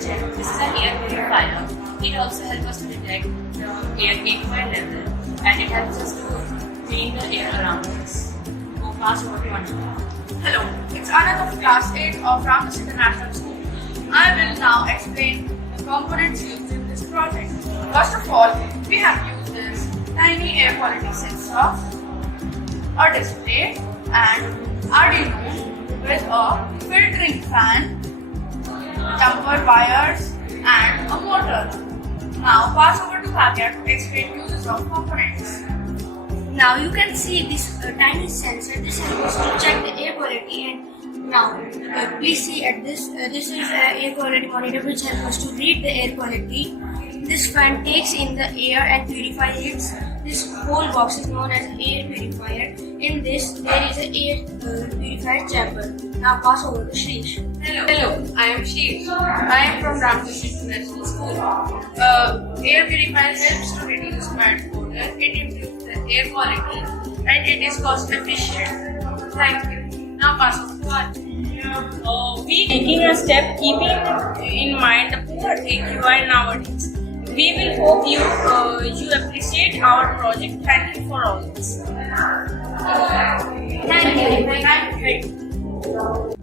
check. This is an air purifier. It also helps us to detect the air AQI level, and it helps us to clean the air around us. Go pass over to Anshula. Hello, it's Anand of Class 8 of Ramjas International School. I will now explain the components used in this project. First of all, we have used this tiny air quality sensor, a display, and Arduino with a filtering fan, jumper wires, and a motor. Now pass over to Bhavya to explain uses of components. Now you can see this tiny sensor. This helps us to check the air quality. And now please see at this. This is an air quality monitor which helps us to read the air quality. This fan takes in the air and purifies it. This whole box is known as air purifier. In this there is an air purifier chamber. Now pass over to Shrish. Hello, I am Sheesh. I am from Ramjas International School. Air purifier helps to reduce bad odor. It improves the air quality and it is cost efficient. Thank you. Now pass on to Arjun. We taking a step keeping in mind the poor AQI nowadays. We will hope you appreciate our project. Thank you for all this. Thank you.